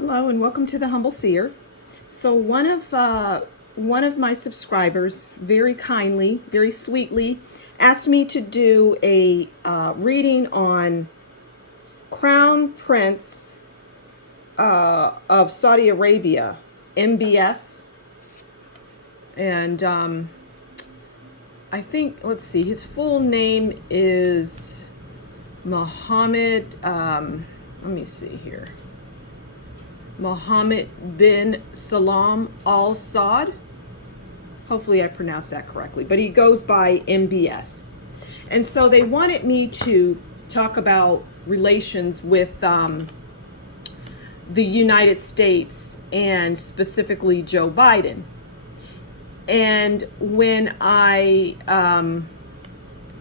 Hello and welcome to the Humble Seer. So one of my subscribers very kindly, very sweetly asked me to do a reading on Crown Prince of Saudi Arabia, MBS, and I think, let's see, his full name is Mohammed. Let me see here. Mohammed bin Salam Al Saud. Hopefully I pronounced that correctly, but he goes by MBS. And so they wanted me to talk about relations with the United States and specifically Joe Biden. And when I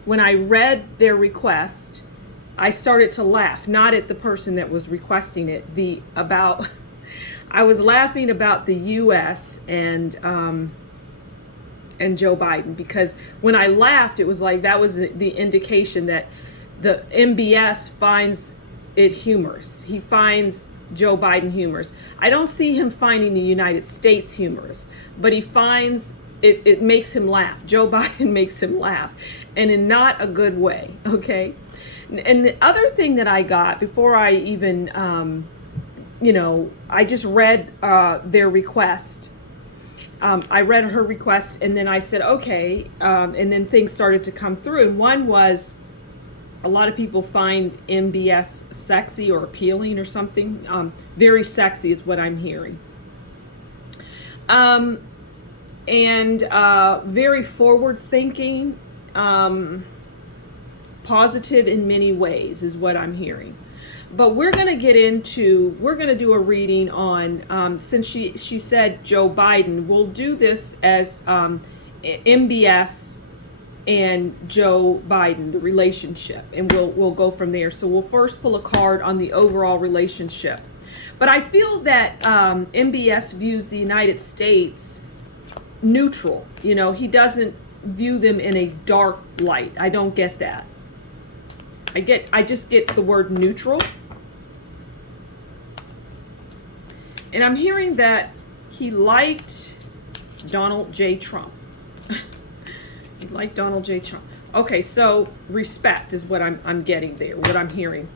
read their request, I started to laugh, not at the person that was requesting it, I was laughing about the U.S. and Joe Biden, because when I laughed, it was like that was the indication that the MBS finds it humorous. He finds Joe Biden humorous. I don't see him finding the United States humorous, but he finds it makes him laugh. Joe Biden makes him laugh, and in not a good way, okay? And the other thing that I got before I even I just read their request. I read her request, and then I said, okay. And then things started to come through. And one was, a lot of people find MBS sexy or appealing or something. Very sexy is what I'm hearing. And very forward thinking, positive in many ways is what I'm hearing. But we're going to do a reading on, since she said Joe Biden, we'll do this as MBS and Joe Biden, the relationship, and we'll go from there. So we'll first pull a card on the overall relationship. But I feel that MBS views the United States neutral. He doesn't view them in a dark light. I don't get that. I just get the word neutral. And I'm hearing that he liked Donald J. Trump. He liked Donald J. Trump. Okay, so respect is what I'm getting there, what I'm hearing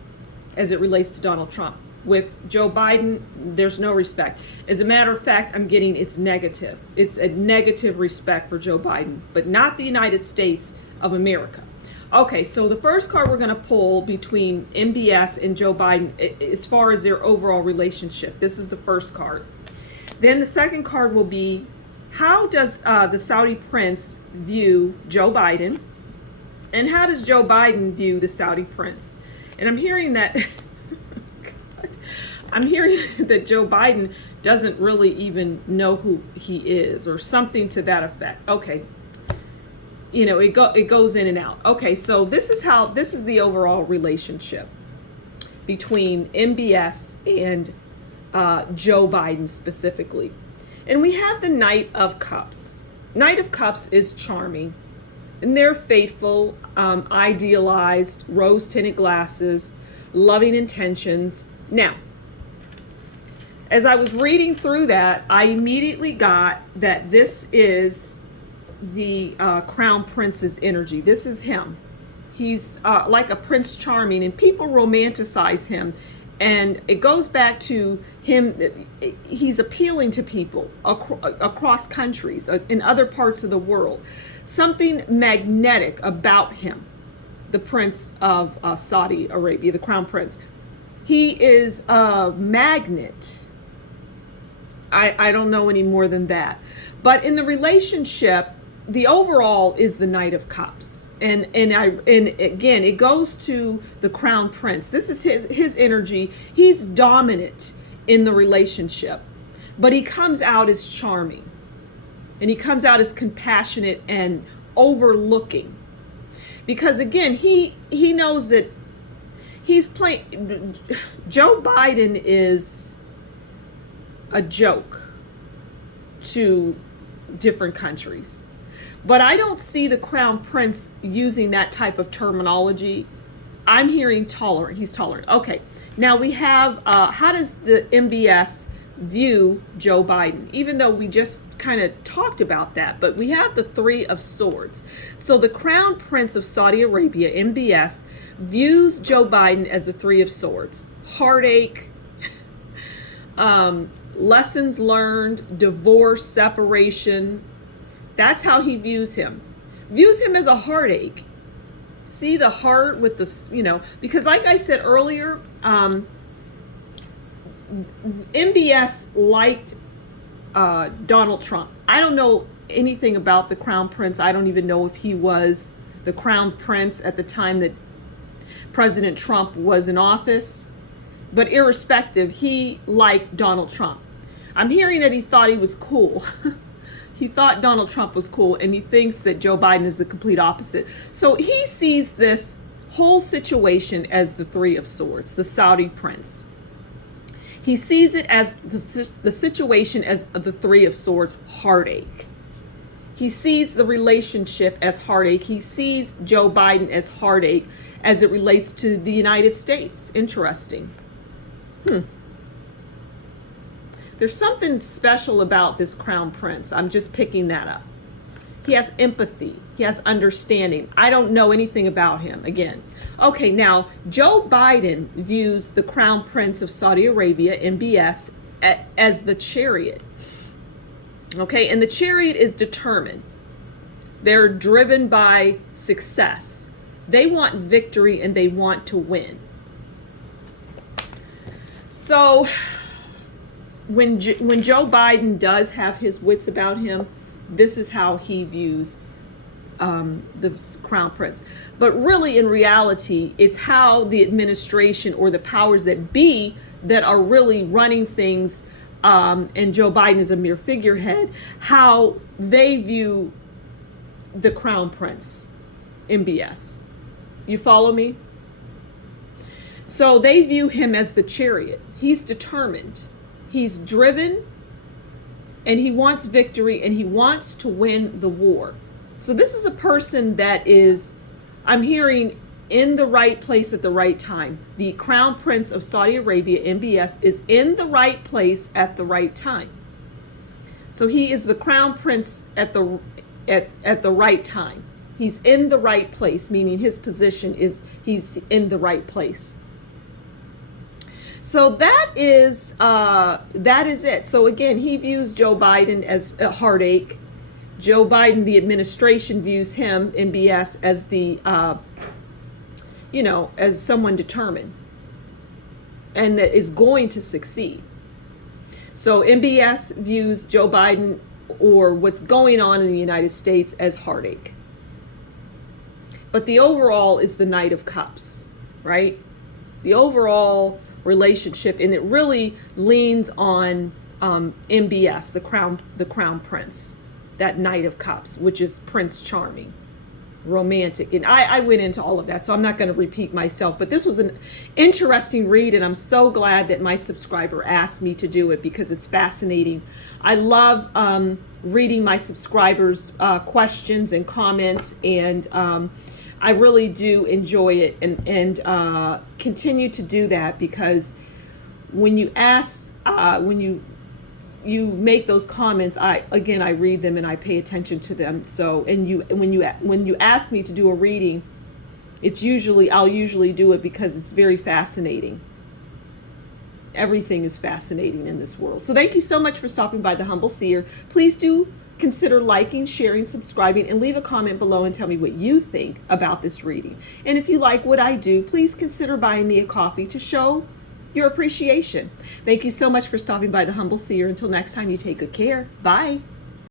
as it relates to Donald Trump. With Joe Biden, there's no respect. As a matter of fact, I'm getting it's negative. It's a negative respect for Joe Biden, but not the United States of America. Okay, so the first card we're going to pull between MBS and Joe Biden as far as their overall relationship. This is the first card. Then the second card will be, how does the Saudi prince view Joe Biden? And how does Joe Biden view the Saudi prince? And I'm hearing that that Joe Biden doesn't really even know who he is, or something to that effect. Okay. It goes in and out. Okay, so this is the overall relationship between MBS and Joe Biden specifically. And we have the Knight of Cups. Knight of Cups is charming, and they're faithful, idealized, rose-tinted glasses, loving intentions. Now, as I was reading through that, I immediately got that this is the Crown Prince's energy. This is him. He's like a Prince Charming, and people romanticize him. And it goes back to him. He's appealing to people across countries, in other parts of the world. Something magnetic about him, the Prince of Saudi Arabia, the Crown Prince. He is a magnet. I don't know any more than that. But in the relationship, the overall is the Knight of Cups. And again, it goes to the Crown Prince. This is his energy. He's dominant in the relationship, but he comes out as charming, and he comes out as compassionate and overlooking, because again, he knows that he's playing. Joe Biden is a joke to different countries. But I don't see the Crown Prince using that type of terminology I'm hearing tolerant. He's tolerant. Okay. Now we have, how does the MBS view Joe Biden? Even though we just kind of talked about that, but we have the Three of Swords. So the Crown Prince of Saudi Arabia, MBS, views Joe Biden as the Three of Swords. Heartache, lessons learned, divorce, separation. That's how he views him. Views him as a heartache. See the heart with the, because like I said earlier, MBS liked Donald Trump. I don't know anything about the Crown Prince. I don't even know if he was the Crown Prince at the time that President Trump was in office. But irrespective, he liked Donald Trump. I'm hearing that he thought he was cool. He thought Donald Trump was cool, and he thinks that Joe Biden is the complete opposite. So he sees this whole situation as the Three of Swords, the Saudi prince. He sees it as the situation as the Three of Swords, heartache. He sees the relationship as heartache. He sees Joe Biden as heartache as it relates to the United States. Interesting. There's something special about this Crown Prince. I'm just picking that up. He has empathy. He has understanding. I don't know anything about him, again. Okay, now, Joe Biden views the Crown Prince of Saudi Arabia, MBS, as the Chariot. Okay, and the Chariot is determined. They're driven by success. They want victory and they want to win. So when Joe Biden does have his wits about him, this is how he views the Crown Prince. But really, in reality, it's how the administration or the powers that be that are really running things, and Joe Biden is a mere figurehead, how they view the Crown Prince, MBS. You follow me? So they view him as the Chariot. He's determined. He's driven, and he wants victory, and he wants to win the war. So this is a person that is, I'm hearing, in the right place at the right time. The Crown Prince of Saudi Arabia, MBS, is in the right place at the right time. So he is the Crown Prince at the right time. He's in the right place, meaning his position is he's in the right place. So that is it. So again, he views Joe Biden as a heartache. Joe Biden, the administration, views him, MBS, as the as someone determined and that is going to succeed. So MBS views Joe Biden or what's going on in the United States as heartache. But the overall is the Knight of Cups, right? The overall relationship, and it really leans on MBS, the Crown Prince, that Knight of Cups, which is Prince Charming, romantic. And I went into all of that, so I'm not going to repeat myself, but this was an interesting read, and I'm so glad that my subscriber asked me to do it because it's fascinating. I love reading my subscribers' questions and comments, and I really do enjoy it, and continue to do that, because when you ask, when you make those comments, I read them and I pay attention to them. So, and when you ask me to do a reading, I'll usually do it because it's very fascinating. Everything is fascinating in this world. So thank you so much for stopping by the Humble Seer. Please do consider liking, sharing, subscribing, and leave a comment below and tell me what you think about this reading. And if you like what I do, please consider buying me a coffee to show your appreciation. Thank you so much for stopping by the Humble Seer. Until next time, you take good care. Bye.